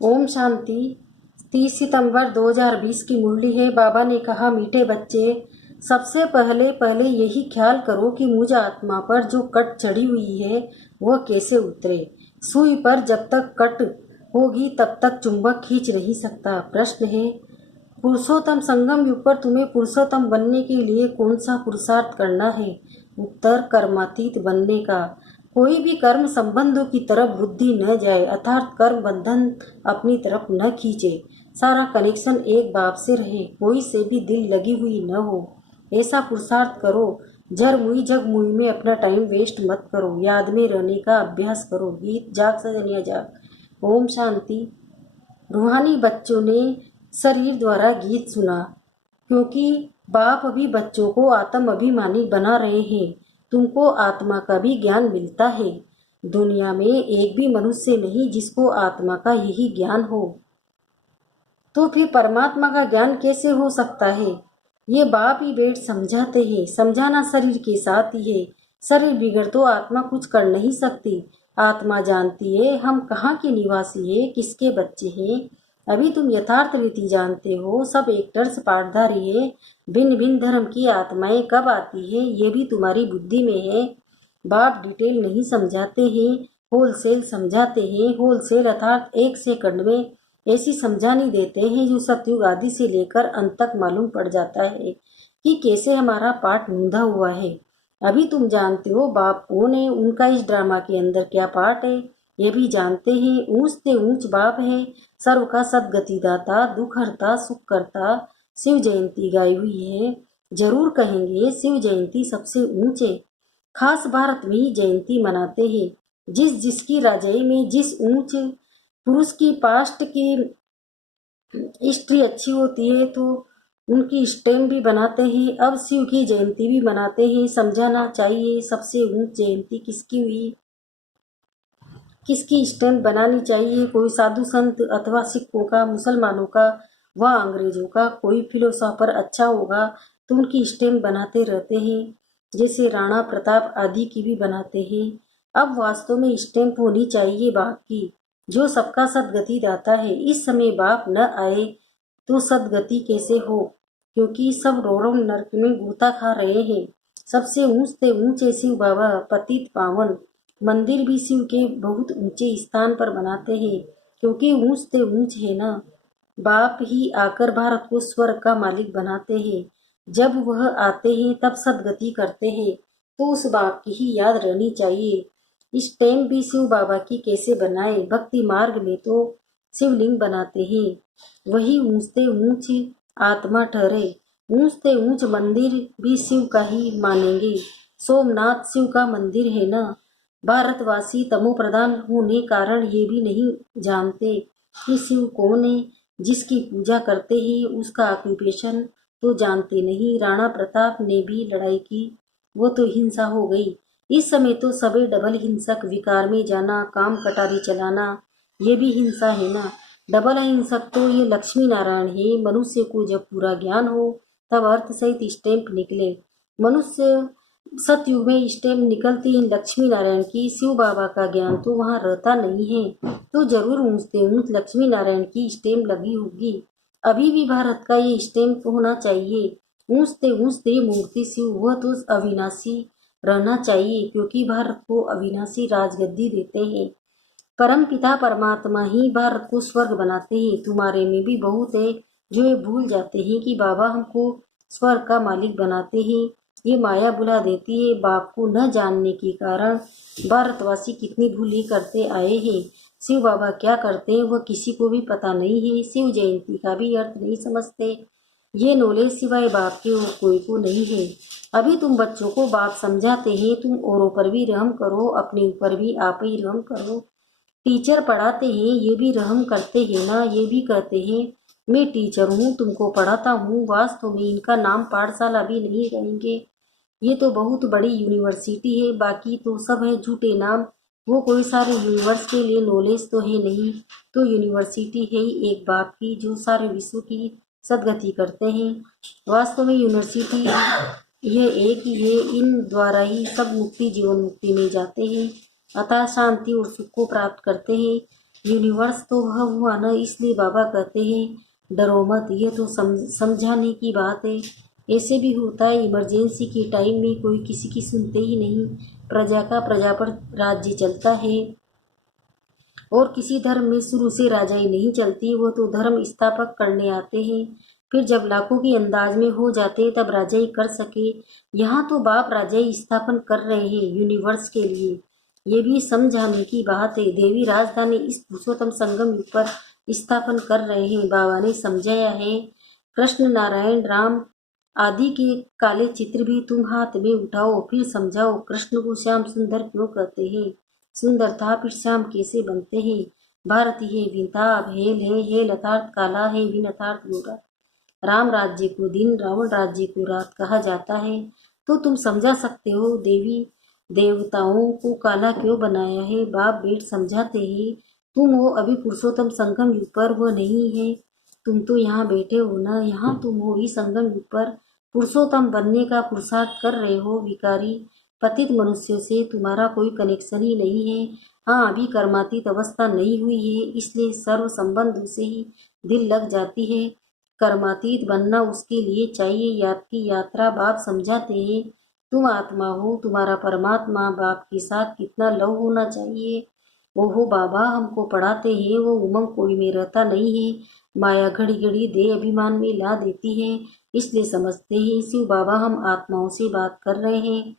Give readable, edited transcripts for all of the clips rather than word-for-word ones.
ओम शांति। 30 सितंबर 2020 की मुरली है। बाबा ने कहा, मीठे बच्चे, सबसे पहले पहले यही ख्याल करो कि मुझ आत्मा पर जो कट चढ़ी हुई है वह कैसे उतरे। सुई पर जब तक कट होगी तब तक चुंबक खींच नहीं सकता। प्रश्न है, पुरुषोत्तम संगम युग पर तुम्हें पुरुषोत्तम बनने के लिए कौन सा पुरुषार्थ करना है? उत्तर, कर्मातीत बनने का। कोई भी कर्म संबंधों की तरफ बुद्धि न जाए, अर्थात कर्म बंधन अपनी तरफ न खींचे। सारा कनेक्शन एक बाप से रहे, कोई से भी दिल लगी हुई न हो, ऐसा पुरुषार्थ करो। जर मुई जग मुई में अपना टाइम वेस्ट मत करो, याद में रहने का अभ्यास करो। गीत जाग सजनिया जाग। ओम शांति। रूहानी बच्चों ने शरीर द्वारा गीत सुना, क्योंकि बाप अभी बच्चों को आत्म अभिमानी बना रहे हैं। तुमको आत्मा का भी ज्ञान मिलता है। दुनिया में एक भी मनुष्य नहीं जिसको आत्मा का यही ज्ञान हो, तो फिर परमात्मा का ज्ञान कैसे हो सकता है? ये बाप ही बैठ समझाते हैं। समझाना शरीर के साथ ही है। शरीर बिगड़ तो आत्मा कुछ कर नहीं सकती। आत्मा जानती है हम कहाँ के निवासी है, किसके बच्चे हैं। अभी तुम यथार्थ रीति जानते हो, सब एक्टर्स पाठधारी है। भिन्न भिन्न धर्म की आत्माएं कब आती है ये भी तुम्हारी बुद्धि में है। बाप डिटेल नहीं समझाते हैं, होलसेल समझाते हैं। होलसेल अर्थात एक सेकंड में ऐसी समझानी देते हैं जो सतयुग आदि से लेकर अंत तक मालूम पड़ जाता है कि कैसे हमारा पार्ट मूंधा हुआ है। अभी तुम जानते हो बाप कौन है, उनका इस ड्रामा के अंदर क्या पार्ट है, ये भी जानते हैं। ऊंच से ऊंच बाप है, सर्व का सदगति दाता, दुख हरता, सुख करता। शिव जयंती गाई हुई है, जरूर कहेंगे शिव जयंती सबसे ऊंचे। खास भारत में ही जयंती मनाते हैं। जिस जिसकी राजाई में जिस ऊंच पुरुष की पास्ट की हिस्ट्री अच्छी होती है तो उनकी स्टैम्प भी बनाते हैं। अब शिव की जयंती भी मनाते हैं। समझाना चाहिए सबसे ऊंच जयंती किसकी हुई, किसकी स्टैम्प बनानी चाहिए। कोई साधु संत अथवा सिखों का, मुसलमानों का व अंग्रेजों का। कोई फिलोसोफर अच्छा होगा तो उनकी स्टैम्प बनाते रहते हैं, जैसे राणा प्रताप आदि की भी बनाते हैं। अब वास्तव में स्टैम्प होनी चाहिए बाप की, जो सबका सदगति दाता है। इस समय बाप न आए तो सदगति कैसे हो, क्योंकि सब रोरव नरक में गोता खा रहे हैं। सबसे ऊंचते ऊंचे शिव बाबा पतित पावन। मंदिर भी शिव के बहुत ऊंचे स्थान पर बनाते हैं, क्योंकि ऊंचते ऊंच है ना। बाप ही आकर भारत को स्वर्ग का मालिक बनाते हैं। जब वह आते हैं तब सदगति करते हैं, तो उस बाप की ही याद रहनी चाहिए। इस टाइम भी शिव बाबा की कैसे बनाए? भक्ति मार्ग में तो शिवलिंग बनाते हैं, वही ऊंचते ऊंच आत्मा ठहरे। ऊंचते ऊंच मंदिर भी शिव का ही मानेंगे। सोमनाथ शिव का मंदिर है ना। भारतवासी तमो प्रधान होने कारण ये भी नहीं जानते कि शिव कौन है। जिसकी पूजा करते हैं उसका ऑक्यूपेशन तो जानते नहीं। राणा प्रताप ने भी लड़ाई की, वो तो हिंसा हो गई। इस समय तो सबे डबल हिंसक, विकार में जाना, काम कटारी चलाना, ये भी हिंसा है ना। डबल अहिंसक तो ये लक्ष्मी नारायण है। मनुष्य को जब पूरा ज्ञान हो तब अर्थ सहित स्टैंप निकले। मनुष्य सतयुग में स्टैम्प निकलती है लक्ष्मी नारायण की। शिव बाबा का ज्ञान तो वहाँ रहता नहीं है, तो जरूर ऊंचते ऊंच लक्ष्मी नारायण की स्टैम्प लगी होगी। अभी भी भारत का ये स्टैम्प होना चाहिए। ऊंचते ऊंचते मूर्ति शिव, वह तो अविनाशी रहना चाहिए, क्योंकि भारत को अविनाशी राजगद्दी देते हैं। परम पिता परमात्मा ही भारत को स्वर्ग बनाते हैं। तुम्हारे में भी बहुत है जो ये भूल जाते हैं कि बाबा हमको स्वर्ग का मालिक बनाते हैं। ये माया बुला देती है। बाप को न जानने के कारण भारतवासी कितनी भूली करते आए हैं। शिव बाबा क्या करते हैं वह किसी को भी पता नहीं है। शिव जयंती का भी अर्थ नहीं समझते। ये नॉलेज सिवाय बाप के और कोई को नहीं है। अभी तुम बच्चों को बाप समझाते हैं, तुम औरों पर भी रहम करो, अपने ऊपर भी आप ही रहम करो। टीचर पढ़ाते हैं, ये भी रहम करते हैं ना। ये भी कहते हैं मैं टीचर हूँ, तुमको पढ़ाता हूँ। वास्तव में इनका नाम पाठशाला भी नहीं रहेंगे। ये तो बहुत बड़ी यूनिवर्सिटी है, बाकी तो सब है झूठे नाम। वो कोई सारे यूनिवर्स के लिए नॉलेज तो है नहीं। तो यूनिवर्सिटी है ही एक बाप की, जो सारे विश्व की सदगति करते हैं। वास्तव में यूनिवर्सिटी यह एक ही है। इन द्वारा ही सब मुक्ति, जीवन मुक्ति में जाते हैं, अतः शांति और सुख को प्राप्त करते हैं। यूनिवर्स तो वह हुआ न, इसलिए बाबा कहते हैं डरो मत, ये तो समझाने की बात है। ऐसे भी होता है, इमरजेंसी के टाइम में कोई किसी की सुनते ही नहीं। प्रजा का प्रजा पर राज्य चलता है, और किसी धर्म में शुरू से राजाई नहीं चलती, वो तो धर्म स्थापक करने आते हैं। फिर जब लाखों के अंदाज में हो जाते तब राजाई कर सके। यहाँ तो बाप राजाई स्थापन कर रहे हैं यूनिवर्स के लिए। ये भी समझाने की बात है, देवी राजधानी इस पुरुषोत्तम संगम युग पर स्थापन कर रहे हैं। बाबा ने समझाया है, कृष्ण नारायण राम आदि के काले चित्र भी तुम हाथ में उठाओ, फिर समझाओ कृष्ण को श्याम सुंदर क्यों कहते हैं। सुंदरता फिर श्याम कैसे बनते हैं। भारती है विंता भेल है, हेल अर्थात काला है, विन अर्थात गोरा। राम राज्य को दिन, रावण राज्य को रात कहा जाता है। तो तुम समझा सकते हो देवी देवताओं को काला क्यों बनाया है। बाप बेट समझाते हैं, तुम हो अभी पुरुषोत्तम संगम युग पर, वो नहीं है। तुम तो यहाँ बैठे हो ना, यहाँ तुम हो ही संगम युग पर पुरुषोत्तम बनने का पुरुषार्थ कर रहे हो। विकारी पतित मनुष्यों से तुम्हारा कोई कनेक्शन ही नहीं है। हाँ, अभी कर्मातीत अवस्था नहीं हुई है, इसलिए सर्व संबंधों से ही दिल लग जाती है। कर्मातीत बनना उसके लिए चाहिए याद की यात्रा। बाप समझाते हैं, तुम आत्मा हो, तुम्हारा परमात्मा बाप के साथ कितना लव होना चाहिए। ओहो बाबा हमको पढ़ाते हैं, वो उमंग कोई में रहता नहीं है। माया घड़ी घड़ी दे अभिमान में ला देती है, इसलिए समझते हैं शिव बाबा हम आत्माओं से बात कर रहे हैं।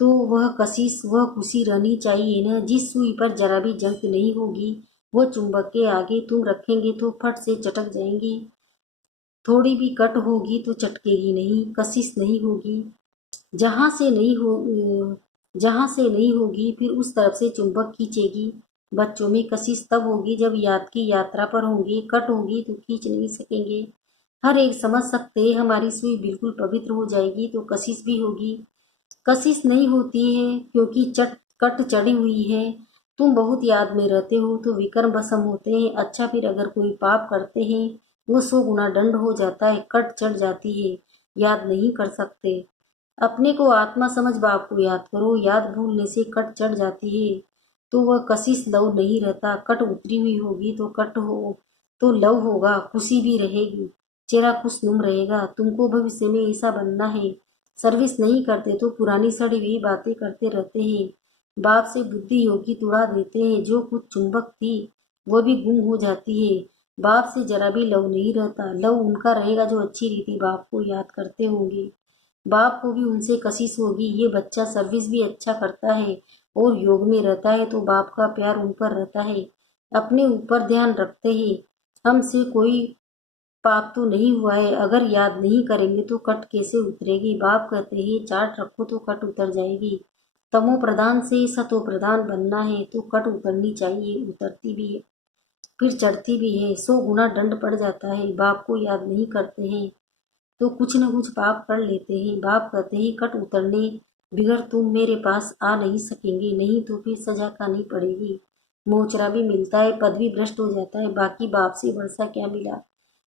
तो वह कशिश, वह खुशी रहनी चाहिए न, जिस सुई पर जरा भी जंग नहीं होगी। वो चुंबक के आगे तुम रखेंगे तो फट से चटक जाएंगी। थोड़ी भी कट होगी तो चटकेगी नहीं, कशिश नहीं होगी। जहाँ से नहीं हो जहाँ से नहीं होगी फिर उस तरफ से चुंबक खींचेगी। बच्चों में कशिश तब होगी जब याद की यात्रा पर होंगे, कट होगी तो खींच नहीं सकेंगे। हर एक समझ सकते हैं हमारी सुई बिल्कुल पवित्र हो जाएगी तो कशिश भी होगी। कशिश नहीं होती है क्योंकि कट चढ़ी हुई है। तुम बहुत याद में रहते हो तो विक्रम भस्म होते हैं। अच्छा, फिर अगर कोई पाप करते हैं वो 100 गुना दंड हो जाता है, कट चढ़ जाती है, याद नहीं कर सकते। अपने को आत्मा समझ बाप को याद करो, याद भूलने से कट चढ़ जाती है तो वह कशिश लव नहीं रहता। कट उतरी हुई होगी तो कट हो तो लव होगा, खुशी भी रहेगी, चेहरा खुशनुम रहेगा। तुमको भविष्य में ऐसा बनना है। सर्विस नहीं करते तो पुरानी सड़ी हुई बातें करते रहते हैं। बाप से बुद्धि योगी तुड़ा देते हैं, जो कुछ चुंबक थी वह भी गुम हो जाती है। बाप से जरा भी लव नहीं रहता। लव उनका रहेगा जो अच्छी रीति बाप को याद करते होंगे। बाप को भी उनसे कशिश होगी। ये बच्चा सर्विस भी अच्छा करता है और योग में रहता है तो बाप का प्यार उन पर रहता है। अपने ऊपर ध्यान रखते हैं, हमसे कोई पाप तो नहीं हुआ है। अगर याद नहीं करेंगे तो कट कैसे उतरेगी। बाप कहते हैं चार्ट रखो तो कट उतर जाएगी। तमो प्रधान से सतो प्रधान बनना है तो कट उतरनी चाहिए, उतरती भी है फिर चढ़ती भी है। 100 गुना दंड पड़ जाता है। बाप को याद नहीं करते हैं तो कुछ न कुछ पाप कर लेते हैं। बाप कहते हैं कट उतरने बिगड़ तुम मेरे पास आ नहीं सकेंगे, नहीं तो फिर सजा खानी पड़ेगी। मोचरा भी मिलता है, पद भी भ्रष्ट हो जाता है, बाकी बाप से वर्षा क्या मिला।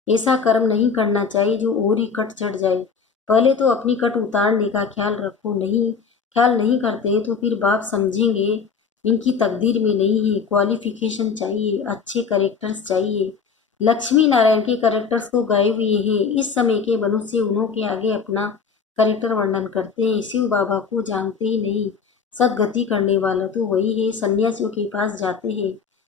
ऐसा कर्म नहीं करना चाहिए जो और ही कट चढ़ जाए। पहले तो अपनी कट उतारने का ख्याल रखो। नहीं ख्याल नहीं करते तो फिर बाप समझेंगे इनकी तकदीर में नहीं है। क्वालिफिकेशन चाहिए, अच्छे करेक्टर्स चाहिए। लक्ष्मी नारायण के करेक्टर्स को गाए हुए हैं। इस समय के मनुष्य उन्हों के आगे अपना करेक्टर वर्णन करते हैं। शिव बाबा को जानते ही नहीं। सदगति करने वाला तो वही है। सन्यासियों के पास जाते हैं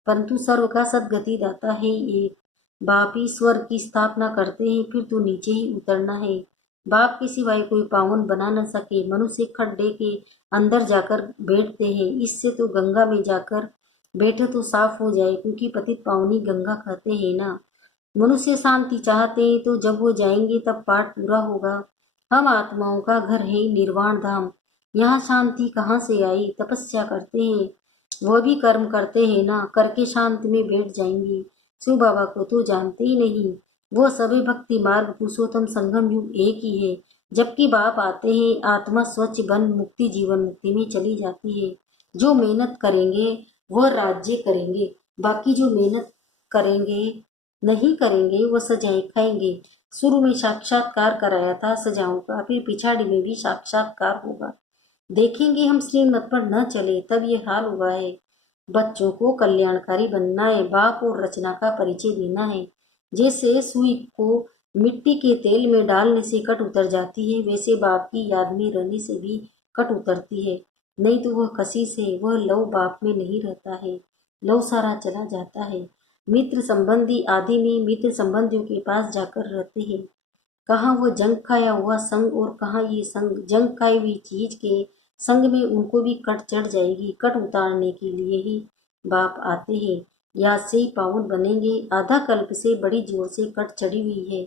परंतु सर्व का सदगति दाता है एक। बाप ही स्वर्ग की स्थापना करते हैं, फिर तो नीचे ही उतरना है। बाप के सिवाय कोई पावन बना न सके। मनुष्य खड्डे के अंदर जाकर बैठते हैं, इससे तो गंगा में जाकर बैठे तो साफ हो जाए, क्योंकि पतित पावनी गंगा कहते हैं ना। मनुष्य शांति चाहते हैं तो जब वो जाएंगे तब पाठ पूरा होगा। हम आत्माओं का घर है निर्वाण धाम, यहाँ शांति कहाँ से आई। तपस्या करते हैं, वह भी कर्म करते हैं ना, करके शांत में बैठ जाएंगी। शिव बाबा को तो जानते ही नहीं। वो सभी भक्ति मार्ग पुरुषोत्तम संगम युग एक ही है। जबकि बाप आते हैं आत्मा स्वच्छ बन मुक्ति जीवन मुक्ति में चली जाती है। जो मेहनत करेंगे वह राज्य करेंगे, बाकी जो मेहनत करेंगे नहीं करेंगे वह सजाएं खाएंगे। शुरू में साक्षात्कार कराया था सजाओं का, फिर पिछाड़ी में भी साक्षात्कार होगा। देखेंगे हम श्रीमत पर न चले तब ये हाल हुआ है। बच्चों को कल्याणकारी बनना है, बाप और रचना का परिचय देना है। जैसे सुई को मिट्टी के तेल में डालने से कट उतर जाती है, वैसे बाप की याद में रहने से भी कट उतरती है। नहीं तो वह कशिश है, वह लव बाप में नहीं रहता है, लव सारा चला जाता है। मित्र संबंधी आदि में मित्र संबंधियों के पास जाकर रहते हैं। कहाँ वो जंग खाया हुआ संग और कहाँ ये संग जंग खाई हुई चीज के संग में उनको भी कट चढ़ जाएगी। कट उतारने के लिए ही बाप आते हैं, याद से ही पावन बनेंगे। आधा कल्प से बड़ी जोर से कट चढ़ी हुई है।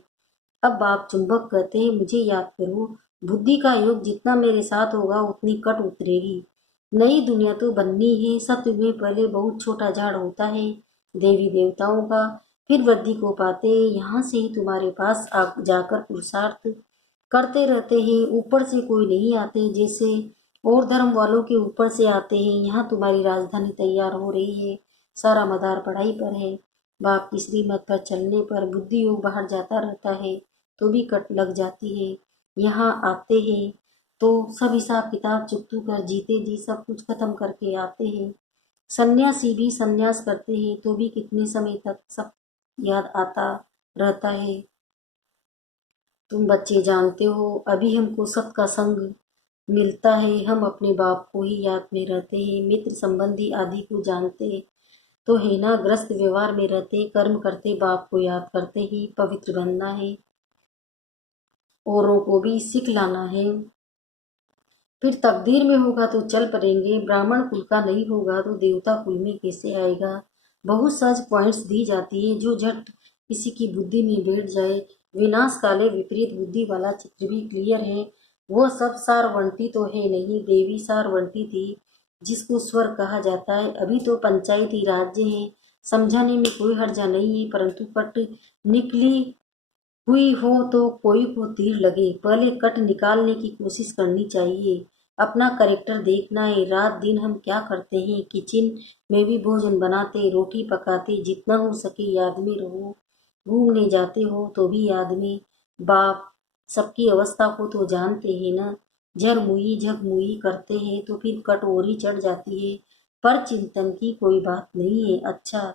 अब बाप चुंबक कहते हैं, मुझे याद करो, बुद्धि का योग जितना मेरे साथ होगा उतनी कट उतरेगी। नई दुनिया तो बननी है। सत्य में पहले बहुत छोटा झाड़ होता है देवी देवताओं का, फिर वृद्धि को पाते हैं। यहाँ से ही तुम्हारे पास जाकर पुरुषार्थ करते रहते हैं। ऊपर से कोई नहीं आते, जैसे और धर्म वालों के ऊपर से आते हैं। यहाँ तुम्हारी राजधानी तैयार हो रही है, सारा मदार पढ़ाई पर है। बाप की श्रीमत पर चलने पर बुद्धि योग बाहर जाता रहता है तो भी कट लग जाती है। यहाँ आते हैं तो सब हिसाब किताब चुकतू कर जीते जी सब कुछ खत्म करके आते हैं। सन्यासी भी सन्यास करते हैं तो भी कितने समय तक सब याद आता रहता है। तुम बच्चे जानते हो, अभी हमको सबका संग मिलता है, हम अपने बाप को ही याद में रहते हैं। मित्र संबंधी आदि को जानते तो है ना, ग्रस्त व्यवहार में रहते, कर्म करते, बाप को याद करते ही पवित्र बनना है, औरों को भी सीख लाना है। फिर तकदीर में होगा तो चल पड़ेंगे, ब्राह्मण कुल का नहीं होगा तो देवता कुल में कैसे आएगा। बहुत सहज पॉइंट्स दी जाती है जो झट किसी की बुद्धि में बैठ जाए। विनाश काले विपरीत बुद्धि वाला चित्र भी क्लियर है। वह सब सारवंटी तो है नहीं, देवी सारवंटी थी जिसको स्वर कहा जाता है। अभी तो पंचायती राज्य है, समझाने में कोई हर्जा नहीं है, परंतु कट निकली हुई हो तो कोई को तीर लगे, पहले कट निकालने की कोशिश करनी चाहिए। अपना करेक्टर देखना है। रात दिन हम क्या करते हैं, किचन में भी भोजन बनाते, रोटी पकाते, जितना हो सके याद में रहो। घूमने जाते हो तो भी याद में। बाप सबकी अवस्था को तो जानते हैं ना। झरमुई झगमुई करते हैं तो फिर कट और ही चढ़ जाती है, पर चिंतन की कोई बात नहीं है। अच्छा,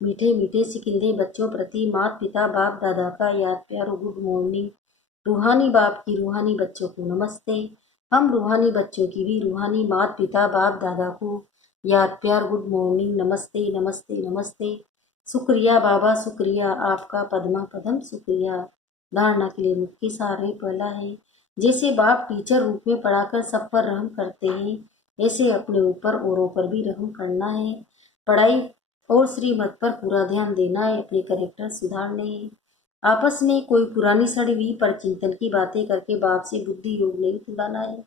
मीठे मीठे सिकिंदे बच्चों प्रति माता पिता बाप दादा का याद प्यार और गुड मॉर्निंग। रूहानी बाप की रूहानी बच्चों को नमस्ते। हम रूहानी बच्चों की भी रूहानी माता पिता बाप दादा को याद प्यार गुड मॉर्निंग, नमस्ते नमस्ते नमस्ते। शुक्रिया बाबा, शुक्रिया आपका पद्मा पदम, शुक्रिया। धारणा के लिए मुख्य सार है, पहला है, जैसे बाप टीचर रूप में पढ़ाकर सब पर रहम करते हैं, ऐसे अपने ऊपर औरों पर भी रहम करना है। पढ़ाई और श्रीमत पर पूरा ध्यान देना है, अपने करेक्टर सुधारने हैं। आपस में कोई पुरानी सड़ी हुई पर चिंतन की बातें करके बाप से बुद्धि योग नहीं दिलाना है।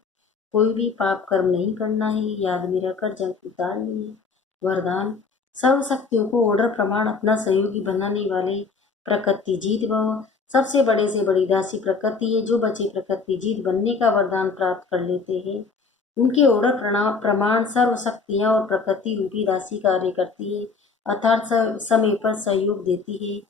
कोई भी पाप कर्म नहीं करना है, याद में रखकर जंग उतारनी है। वरदान, सर्व शक्तियों को ऑर्डर प्रमाण अपना सहयोगी बनाने वाले प्रकृति जीत भव। सबसे बड़े से बड़ी दासी प्रकृति है। जो बच्चे प्रकृति जीत बनने का वरदान प्राप्त कर लेते हैं उनके ऑर्डर प्रमाण सर्व शक्तियां और प्रकृति रूपी दासी कार्य करती है, अर्थात समय पर सहयोग देती है।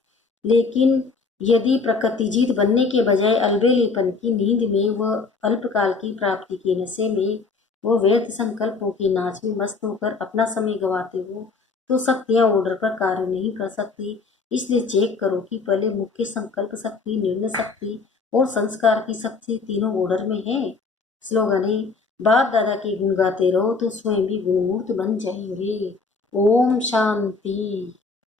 लेकिन यदि प्रकृतिजीत बनने के बजाय अलबेलेपन की नींद में वह अल्पकाल की प्राप्ति के नशे में वो व्यर्थ संकल्पों के नाच में मस्त होकर अपना समय गंवाते हो तो शक्तियां ऑर्डर पर कार्य नहीं कर सकती। इसलिए चेक करो कि पहले मुख्य संकल्प शक्ति, निर्णय शक्ति और संस्कार की शक्ति तीनों ऑर्डर में है। स्लोगन है, बाप दादा के गुण गाते रहो तो स्वयं भी गुणमूर्त बन जाएंगे। ओम शांति।